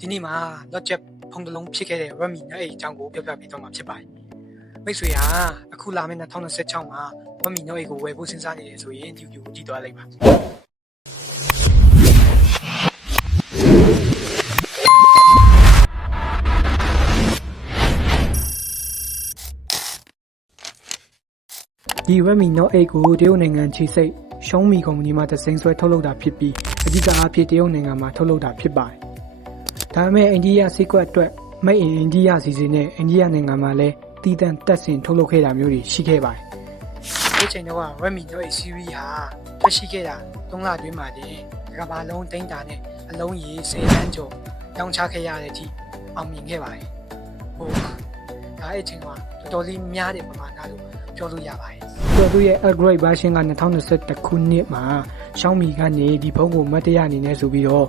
ဒီနေ့မှာလော့ချက်ဖုံးတလုံးဖြစ်ခဲ့တဲ့ Redmi Note 8အကြောင်းကိုပြောပြပေးတော့မှာဖြစ်ပါတယ်မိတ်ဆွေဟာအခုလာမယ့်2016မှာ Redmi Note 8ကိုဝယ်ဖို့စဉ်းစားနေတယ်ဆိုရင်ဒီဗီဒီယိုကိုကြည့်သွားလိုက်ပါဒီ Redmi Note 8ကိုတရုတ်နိုင်ငံခြေစိတ်ရှုံးမီကုမ္ပဏီမှတစ်စိမ်းဆွဲထုတ်လုပ်တာဖြစ်ပြီးအဓိကအားဖြင့်တရုတ်နိုင်ငံမှာထုတ်လုပ်တာဖြစ်ပါတယ်ဒါပေမဲ့အိန္ဒိယဈေးကွက်အတွက် Made in India စီစဉ်နဲ့အိန္ဒိယနိုင်ငံမှာလည်းတည်တံ့တက်ဆင်ထုတ်လုပ်ခဲ့တာမျိုးတွေရှိခဲ့ပါတယ်။ဒီချိန်တော့ Redmi Note 8 series ဟာထွက်ရှိခဲ့တာ3လအတွင်းမှာတင်ကမ္ဘာလုံးတိန်းတာနဲ့အလုံးရေ10တန်းကျော်ရောင်းချခဲ့ရတဲ့အထိအောင်မြင်ခဲ့ပါတယ်။ဒါအဲ့ချိန်မှာတော်တော်လေးများတဲ့ပမာဏလို့ပြောလို့ရပါတယ်။သူရဲ့ upgrade version က2021ခုနှစ်မှာ Xiaomi ကနေဒီဖုန်းကိုမတ်တရအနေနဲ့ဆိုပြီးတော့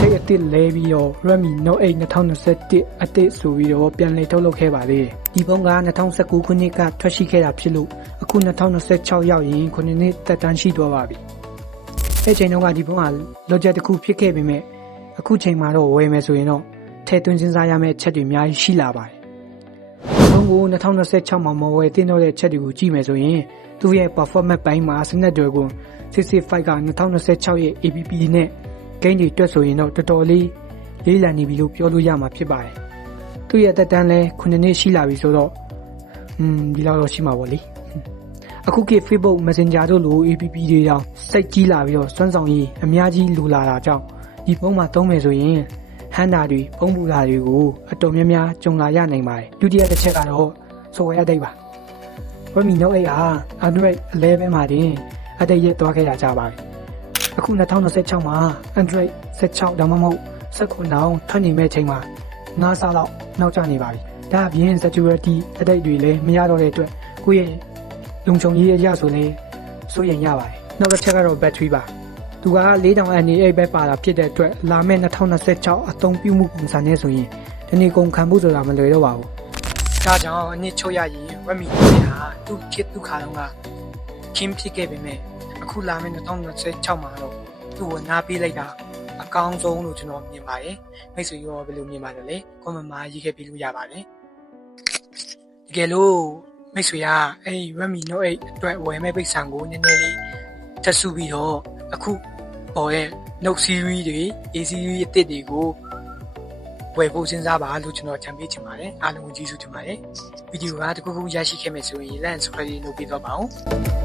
ချိတ်အသစ်လဲပြီးတော့ Redmi Note 8 2021အသစ်ဆိုပြီးတော့ပြန်လည်ထုတ်လုပ်ခဲ့ပါသေးတယ်။ဒီဖုန်းက2019ခုနှစ်ကထွက်ရှိခဲ့တာဖြစ်လို့အခု2026ရောက်ရင်9နှစ်သက်တမ်းရှိသွားပါပြီ။အဲ့ချိန်တုန်းကဒီဖုန်းက logic တစ်ခုဖြစ်ခဲ့ပေမဲ့အခုချိန်မှာတော့ဝယ်မယ်ဆိုရင်တော့ထည့်သွင်းစဉ်းစားရမယ့်အချက်တွေအများကြီးရှိလာပါတယ်။ဖုန်းကို2026မှာမဝယ်သင့်တော့တဲ့အချက်တွေကိုကြည့်မယ်ဆိုရင်သူ့ရဲ့ performance ပိုင်းမှာ Snapdragon 665က2026ရဲ့ APP နဲ့ဂိမ်းတွေတွက်ဆိုရင်တော့တော်တော်လေးလေးလံနေပြီလို့ပြောလို့ရမှာဖြစ်ပါတယ်။သူ့ရဲ့တက်တန်းလဲ9နှစ်ရှိလာပြီဆိုတော့ဒီလောက်တော့ရှိမှာပေါ့လေ။အခုခေတ် Facebook Messenger တို့လို APP တွေတောင်စိတ်ကြီးလာပြီးတော့စွမ်းဆောင်ရည်အများကြီးလိုလာတာကြောင့်ဒီဖုန်းမှာသုံးမယ်ဆိုရင်ဟန်တာတွေဖုန်းပူတာတွေကိုအတော်များများကြုံလာရနိုင်ပါတယ်။ဒုတိယတစ်ချက်ကတော့ software update ပါ။ Redmi Note 8ဟာ Android 11မှာတင်အသက်ရက်သွားခဲ့တာကြပါပြီ။အခု2026မှာ Android 16ဒါမှမဟုတ်19လောက်ထွက်နေမဲ့ချိန်မှာ9ဆလောက်နောက်ကျနေပါပြီ။ဒါအပြင် security အတိတ်တွေလည်းမရတော့တဲ့အတွက်ကိုယ့်ရဲ့လုံခြုံရေးအရာဆိုလည်းစိုးရိမ်ရပါတယ်။နောက်တစ်ချက်ကတော့ battery ပါ။သူက4000 mAh ပဲပါတာဖြစ်တဲ့အတွက်လာမယ့်2026အသုံးပြုမှုပုံစံနဲ့ဆိုရင်ဒီနေ့ကုန်ခံဖို့ဆိုတာမလွယ်တော့ပါဘူး။ဒါကြောင့်အနည်းချုပ်ရရင် Redmi ဟာသူ့ခေတ်သူ့ခါတုန်းကချင်းဖြစ်ခဲ့ပေမဲ့အခုလာမယ့်2026မှာတော့သူ့ကိုနားပေးလိုက်တာအကောင်းဆုံးလို့ကျွန်တော်မြင်ပါတယ်မိတ်ဆွေရောဘယ်လိုမြင်ပါလဲcomment မှာရေးခဲ့ပေးလို့ရပါတယ်တကယ်လို့မိတ်ဆွေကအဲ့ Redmi Note 8အတွက်ဝယ်မဲ့ပိတ်ဆံကိုနည်းနည်းလေးထပ်စုပြီးတော့အခုပေါ်ရဲ့ Note series တွေ A series အသစ်တွေကိုဝယ်ဖို့စဉ်းစားပါလို့ကျွန်တော်ကြံပေးချင်ပါတယ်အားလုံးကိုကျေးဇူးတင်ပါတယ်ဗီဒီယိုကတခုခုရရှိခဲ့မယ်ဆိုရင် like and subscribe လုပ်ပေးတော့ပါဦး